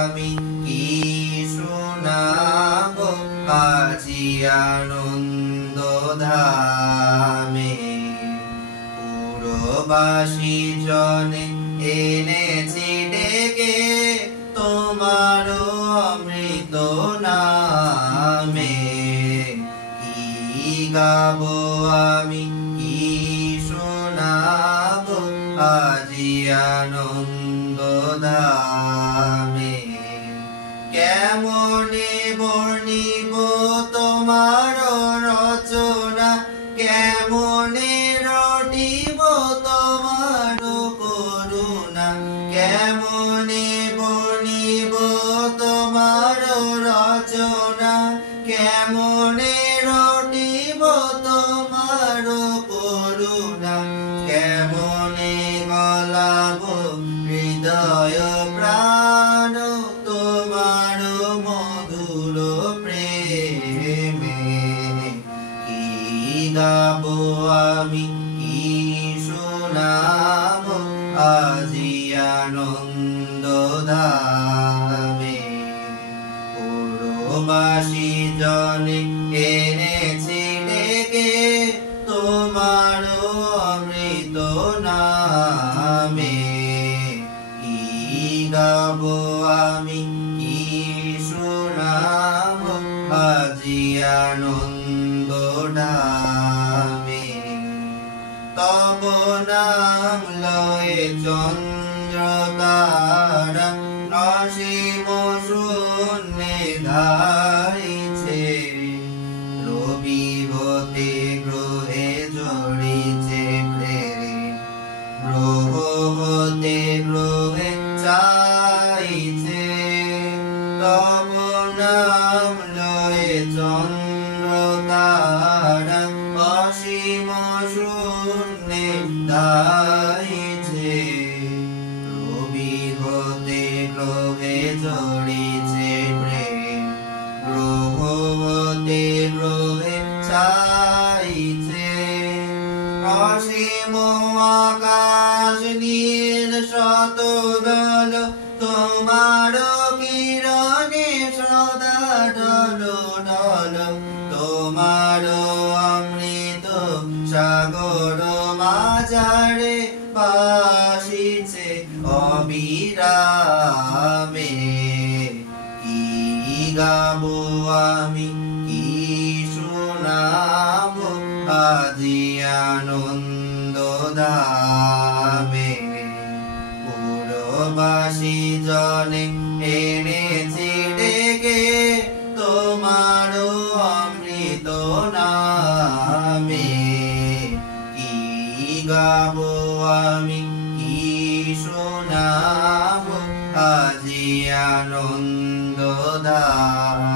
আমি কি শোনাব আজি আনন্দ ধামে। পুরবাসী জনে এনেছি ডেকে তোমার অমৃত নামে। কি গাবো আমি কি শোনাব আজি আনন্দ ধামে। কেমনে বর্ণিব তোমার রচনা, কেমনে রটিব তোমার করুণা, কেমনে বর্ণিব তোমার রচনা, কেমনে রটিব তোমার করুণা, কেমনে গলাব হৃদয় প্রাণ তোমার মধুর প্রেমে। কি গাবো আমি কি শোনাব আজি আনন্দ ধামে। পুরবাসী জনে এনেছি ডেকে তোমার অমৃত নামে। কি গাবো আমি কি শোনাব আজি আনন্দ ধামে। তব নাম লয়ে চন্দ্র তারা নসীম শূন্যে ধারিছে। রবি হতে গ্রহে জড়িছে প্রেম, গ্রহ হতে গ্রহে চাইছে। তব নাম লয়ে চন্দ্র তারা অসীম শূন্যে ধাইছে। রবি হতে গ্রহে জড়িছে প্রেম, গ্রহ হতে গ্রহে চাইছে। অসীম আকাশ নীল শতদল তোমার কিরণে সদা ঢল ঢল। তোমার অমৃত সাগর মাঝারে ভাসিছে অবিরামে। কি গাবো আমি কি শোনাব আজি আনন্দ ধামে। পুরবাসী জনে এনেছি ডেকে তোমার অমৃত নামে। কি গাবো আমি কি শোনাব আজি আনন্দ ধামে।